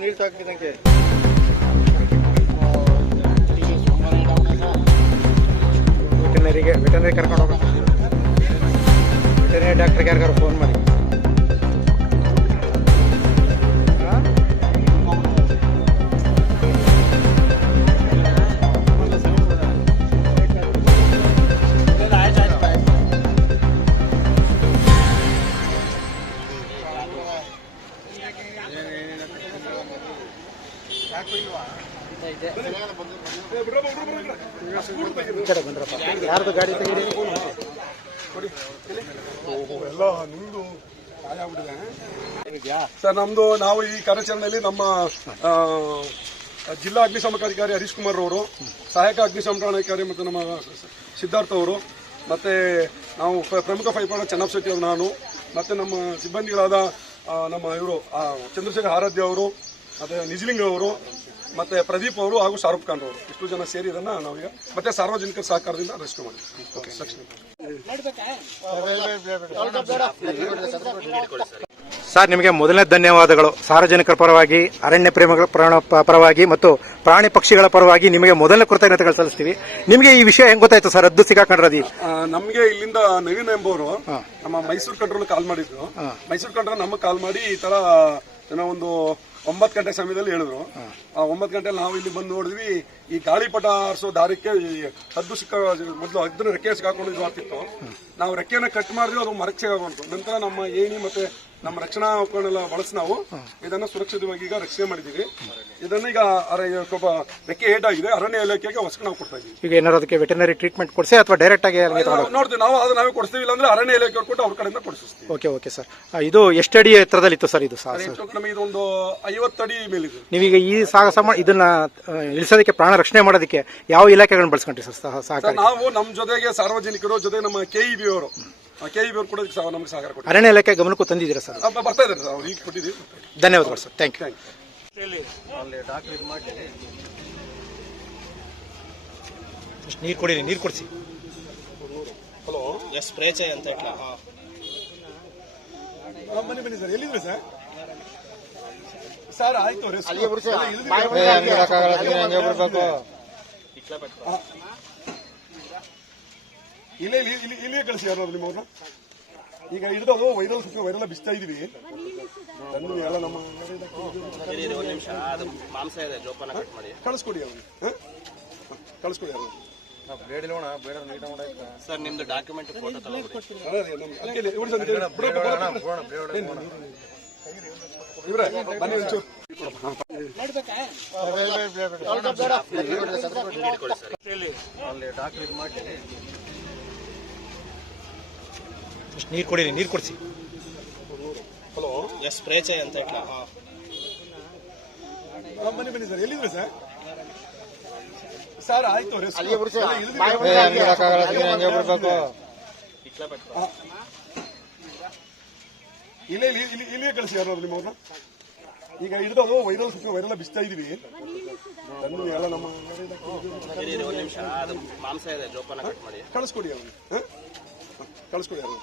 ನೀರು ತಾಕಿದಂಗೆ ವೆಟರ್ನರಿ ಕರ್ಕೊಂಡು ಹೋಗೋಣ. ವೆಟರ್ನರಿ ಡಾಕ್ಟರ್ಗೆ ಯಾರಿಗಾರು ಫೋನ್ ಮಾಡಿ. ಯಾರ್ದು ಗಾಡಿ ತೆಗೀರಿ ಎಲ್ಲ ನಿಮ್ದು ಸರ್. ನಮ್ದು ನಾವು ಈ ಕಾರ್ಯಾಚರಣೆಯಲ್ಲಿ ನಮ್ಮ ಜಿಲ್ಲಾ ಅಗ್ನಿಶಾಮಕ ಅಧಿಕಾರಿ ಹರೀಶ್ ಕುಮಾರ್ ಅವರು, ಸಹಾಯಕ ಅಗ್ನಿಶಾಮಕ ಅಧಿಕಾರಿ ಮತ್ತು ನಮ್ಮ ಸಿದ್ಧಾರ್ಥ ಅವರು, ಮತ್ತೆ ನಾವು ಪ್ರಮುಖ ಫೈರ್ ಚೆನ್ನಪ್ಪ ಶೆಟ್ಟಿ ಅವರು, ನಾನು ಮತ್ತೆ ನಮ್ಮ ಸಿಬ್ಬಂದಿಗಳಾದ ನಮ್ಮ ಇವರು ಚಂದ್ರಶೇಖರ್ ಆರಾಧ್ಯ ಅವರು, ಮತ್ತೆ ನಿಜಲಿಂಗ ಅವರು, ಮತ್ತೆ ಪ್ರದೀಪ್ ಅವರು ಹಾಗೂ ಶಾರುಖ್ ಖಾನ್ ಅವರು, ಇಷ್ಟು ಜನ ಸೇರಿ ಇದನ್ನ ನಾವೀಗ ಮತ್ತೆ ಸಾರ್ವಜನಿಕರ ಸಹಕಾರದಿಂದ ರೆಸ್ಕ್ಯೂ ಮಾಡಿದ್ವಿ. ಸರ್, ನಿಮಗೆ ಮೊದಲನೇ ಧನ್ಯವಾದಗಳು. ಸಾರ್ವಜನಿಕರ ಪರವಾಗಿ, ಅರಣ್ಯ ಪ್ರೇಮಿಗಳ ಪರವಾಗಿ ಮತ್ತು ಪ್ರಾಣಿ ಪಕ್ಷಿಗಳ ಪರವಾಗಿ ನಿಮಗೆ ಮೊದಲನೇ ಕೃತಜ್ಞತೆಗಳು ಸಲ್ಲಿಸ್ತೀವಿ. ನಿಮಗೆ ಈ ವಿಷಯ ಹೆಂಗ್ ಗೊತ್ತಾಯ್ತು ಸರ್? ಹದ್ದು ಸಿಕ್ಕಾಕೊಂಡ್ರದಿ ನಮಗೆ ಇಲ್ಲಿಂದ ನವೀನ್ ಎಂಬವರು ನಮ್ಮ ಮೈಸೂರು ಕಂಟ್ರೋಲ್ ಕಾಲ್ ಮಾಡಿದ್ರು. ಮೈಸೂರು ಕಂಟ್ರೋಲ್ ನಮಗೆ ಕಾಲ್ ಮಾಡಿ ಈ ತರ ಏನೋ ಒಂದು 9 ಗಂಟೆ ಸಮಯದಲ್ಲಿ ಹೇಳಿದ್ರು. 9 ಗಂಟೆಯಲ್ಲಿ ನಾವು ಇಲ್ಲಿ ಬಂದು ನೋಡಿದ್ವಿ. ಈ ಗಾಳಿಪಟ ಹಾರಿಸೋ ದಾರಕ್ಕೆ ಹದ್ದು ಮೊದಲು ಹದ್ದು ರೆಕ್ಕೆ ಸಿಕ್ಕಾಕೊಂಡು ಇದು ಆಗ್ತಿತ್ತು. ನಾವು ರೆಕ್ಕೆನ ಕಟ್ ಮಾಡಿದ್ವಿ, ಅದು ಮರಕ್ಕೆ ಸಿಗಾಕೊಂಡು ನಂತರ ನಮ್ಮ ಏಣಿ ಮತ್ತೆ ನಮ್ಮ ರಕ್ಷಣಾ ಉಪಕರಣ ಬಳಸಿ ನಾವು ಇದನ್ನ ಸುರಕ್ಷಿತವಾಗಿ ಈಗ ರಕ್ಷಣೆ ಮಾಡಿದೀವಿ. ಇದನ್ನ ಈಗ ರೆಕ್ಕೆ ಏಟಾಗಿದೆ, ಅರಣ್ಯ ಇಲಾಖೆಗೆ ಹೊಸ ನಾವು ಕೊಡ್ತಾ ಇದೀವಿ. ಈಗ ಏನಾದ್ರು ಅದಕ್ಕೆ ವೆಟರ್ನರಿ ಟ್ರೀಟ್ಮೆಂಟ್ ಕೊಡಿಸಿ ಅಥವಾ ಡೈರೆಕ್ಟ್ ಆಗಿ ನೋಡ್ತೀವಿ. ನಾವು ಅದು ನಾವೇ ಕೊಡಿಸ್ತೀವಿ, ಇಲ್ಲಾಂದ್ರೆ ಅರಣ್ಯ ಇಲಾಖೆ ಕೊಟ್ಟು ಅವ್ರ ಕಡೆಯಿಂದ ಕೊಡಿಸ್ತೀವಿ. Okay sir. ಇದು ಎಷ್ಟು ಅಡಿ ಎತ್ತರದಲ್ಲಿತ್ತು ಸರ್? ಇದು ನಮಗೆ ಇದೊಂದು 50 ಅಡಿ ಮೇಲಿದೆ. ನೀವೀಗ ಈ ಸಾಹಸ ಇದನ್ನ ಇಳಿಸೋದಕ್ಕೆ, ಪ್ರಾಣ ರಕ್ಷಣೆ ಮಾಡೋದಕ್ಕೆ ಯಾವ ಇಲಾಖೆಗಳನ್ನ ಬಳಸ್ಕೊಂಡ್ರಿ ಸರ್? ನಾವು ನಮ್ಮ ಜೊತೆಗೆ ಸಾರ್ವಜನಿಕರು ಜೊತೆ ನಮ್ಮ KEB ಅವರು ಕೂಡ ನಮಗೆ ಸಹಕಾರ ಕೊಡ್ತಾರೆ. ಅರಣ್ಯ ಇಲಾಖೆ ಗಮನಕ್ಕೂ ತಂದಿದ್ದೀರಾ ಸರ್? ಬರ್ತಾ ಇದ್ದಾರೆ ಸರ್, ಅವ್ರು ಈಗ ಕೊಟ್ಟಿದ್ದೀವಿ. ಧನ್ಯವಾದಗಳು ಸರ್. Thank you. ನೀರು ಕೊಡಿ, ನೀರು ಕೊಡಿಸಿ. ಹಲೋ, ಸ್ಪ್ರೇ ಚೈ ಅಂತ ಬನ್ನಿ ಸರ್. ಎಲ್ಲಿದ್ರಿ ಸರ್? ಸರ್ ಆಯ್ತು, ಇಲ್ಲೇ ಕಳಿಸಿ ಯಾರು ನಿಮ್ಮವ್ರನ್ನ. ಈಗ ಹಿಡಿದು ವೈರಲ್ ಬಿಸ್ತಾ ಇದೀವಿ. ಎಲ್ಲ ನಮ್ಮ ಕಳಿಸ್ಕೊಡಿ, ಅವ್ರು ಕಳಿಸ್ಕೊಡಿ. ಅವ್ರು ಸರ್, ನಿಮ್ದು ಡಾಕ್ಯುಮೆಂಟ್ ಫೋಟೋ ಬನ್ನಿ ಒಂಚೂರು. ನೀರು ಕೊಡಿ, ನೀರು ಕೊಡಿಸಿ. ಹಲೋ, ಸ್ಪ್ರೇ ಚೈ ಅಂತ ಬನ್ನಿ ಸರ್. ಎಲ್ಲಿದ್ರಿ ಸರ್? ಸರ್ ಆಯ್ತು, ಇಲ್ಲೇ ಕಳಿಸಿ ಯಾರು ನಿಮ್ಮವ್ರನ್ನ. ಈಗ ಹಿಡಿದು ವೈರಲ್ ಬಿಸ್ತಾ ಇದೀವಿ. ಎಲ್ಲ ನಮ್ಮ ಕಳಿಸ್ಕೊಡಿ, ಅವ್ರು ಕಳಿಸ್ಕೊಡಿ. ಅವ್ರು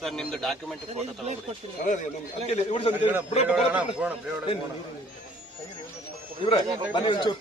ಸರ್, ನಿಮ್ದು ಡಾಕ್ಯುಮೆಂಟ್ ಫೋಟೋ ಬನ್ನಿ ಒಂಚೂರು.